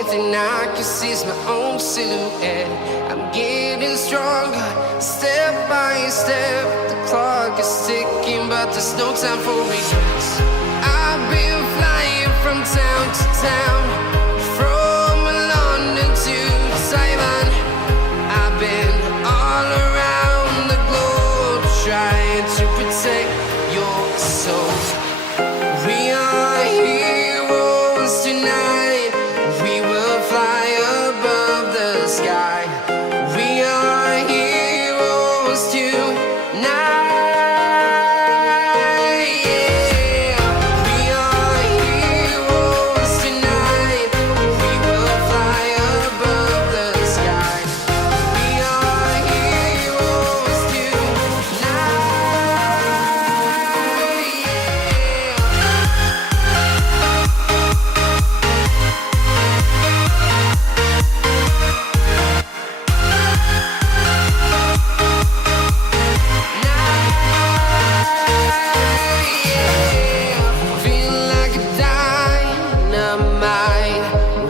only thing I can see is my own silhouette. I'm getting stronger, step by step. The clock is ticking, but there's no time for regrets. I've been flying from town to town, from London to Taiwan. I've been all around the globe, trying to protect your soul. We are heroes tonight. We will fly above the sky. We are heroes tonight. Yeah. We are heroes tonight. We will fly above the sky. We are heroes tonight. Feel like a dynamite,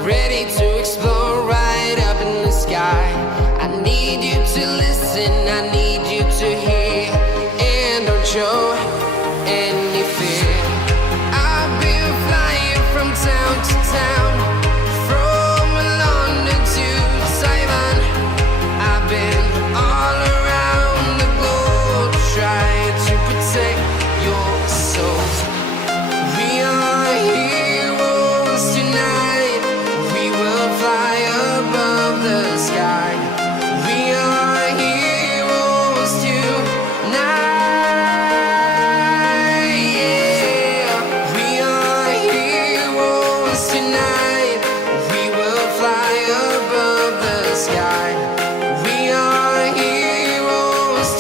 ready to explode right up in the sky. I need you to listen, I need you to hear, and don't show any fear. I've been flying from town to town, from London to Taiwan. I've been all around the globe, trying to protect your soul. We are heroes tonight. We will fly above the sky. We are heroes tonight. Yeah. We are heroes tonight. We will fly above the sky. We are heroes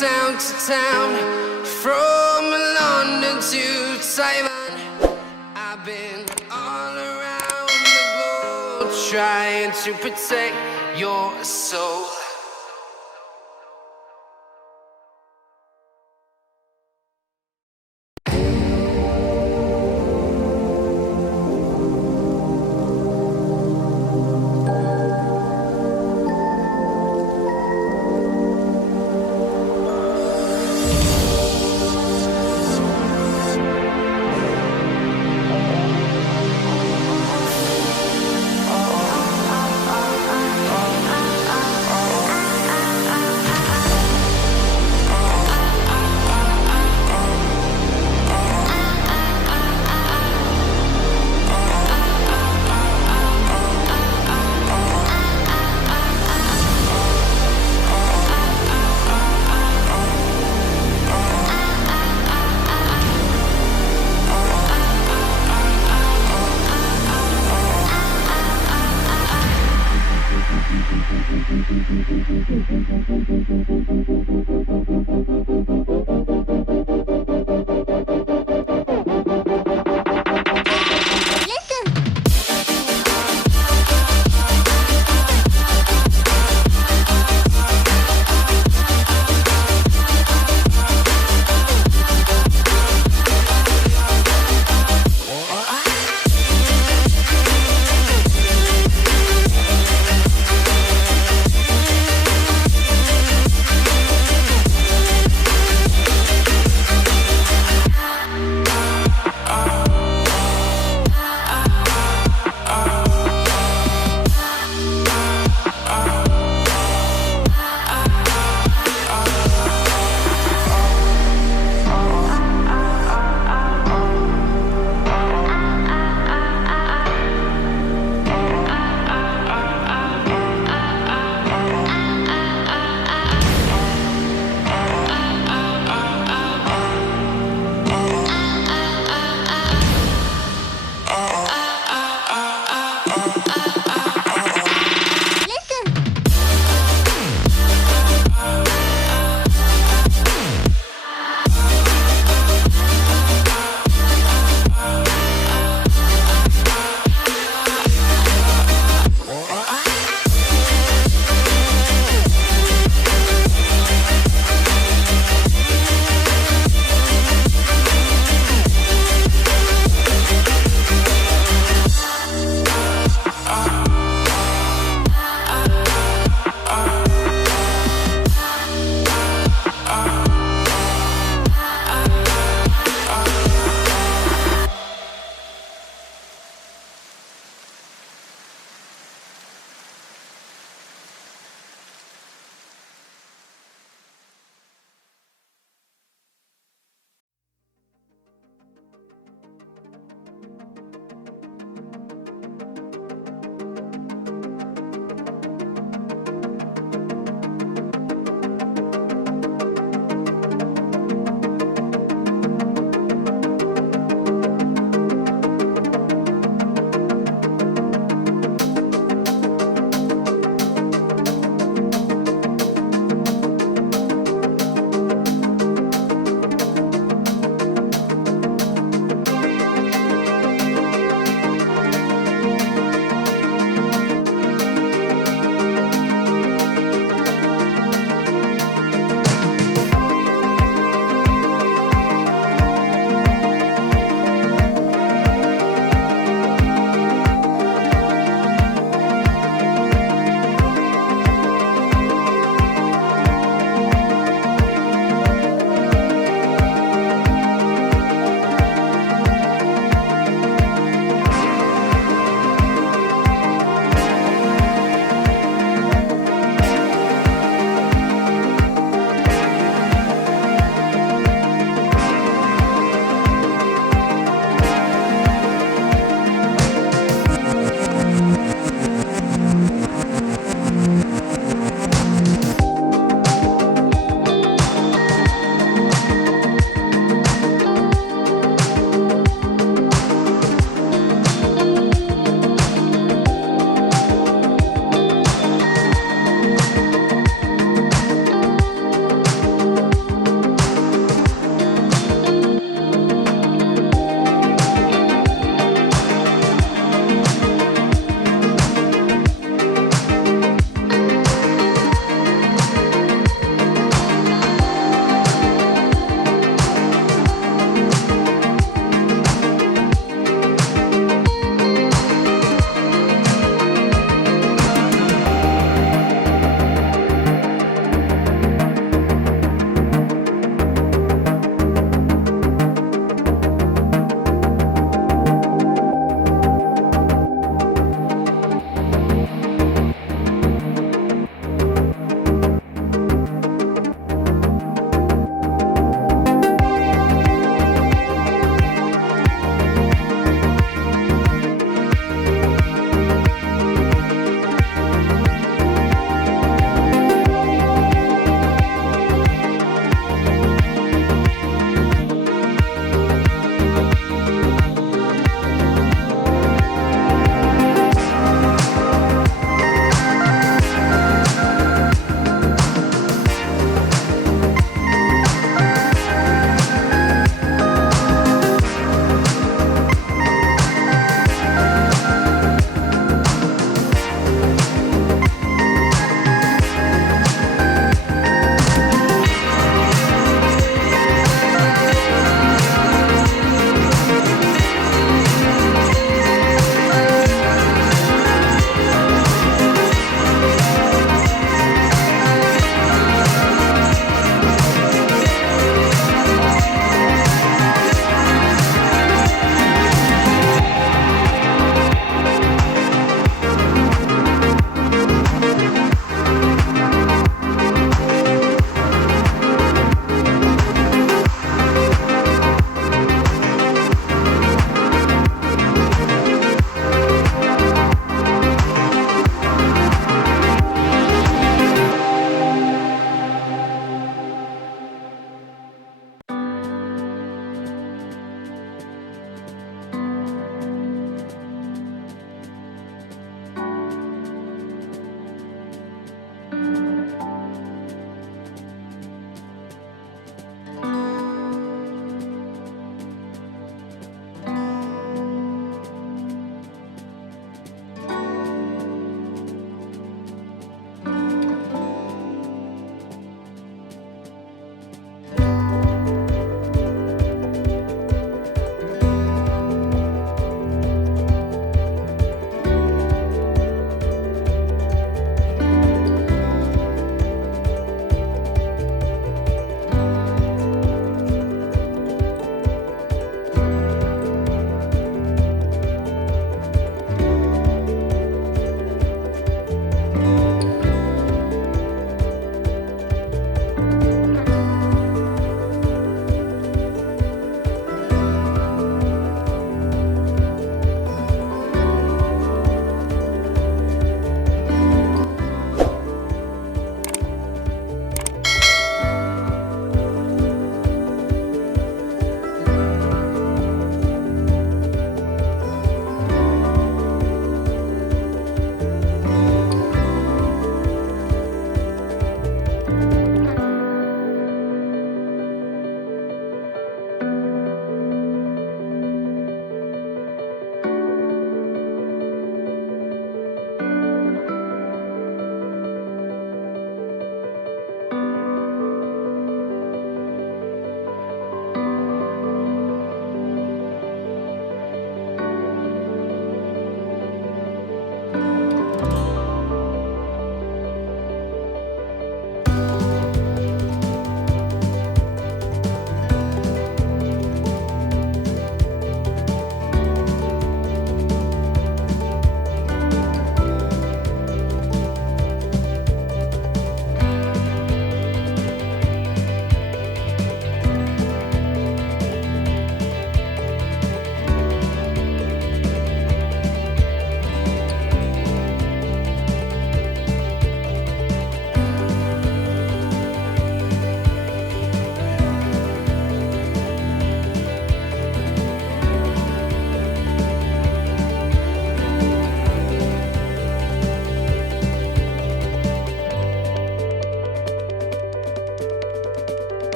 town to town, from London to Taiwan. I've been all around the globe, trying to protect your soul.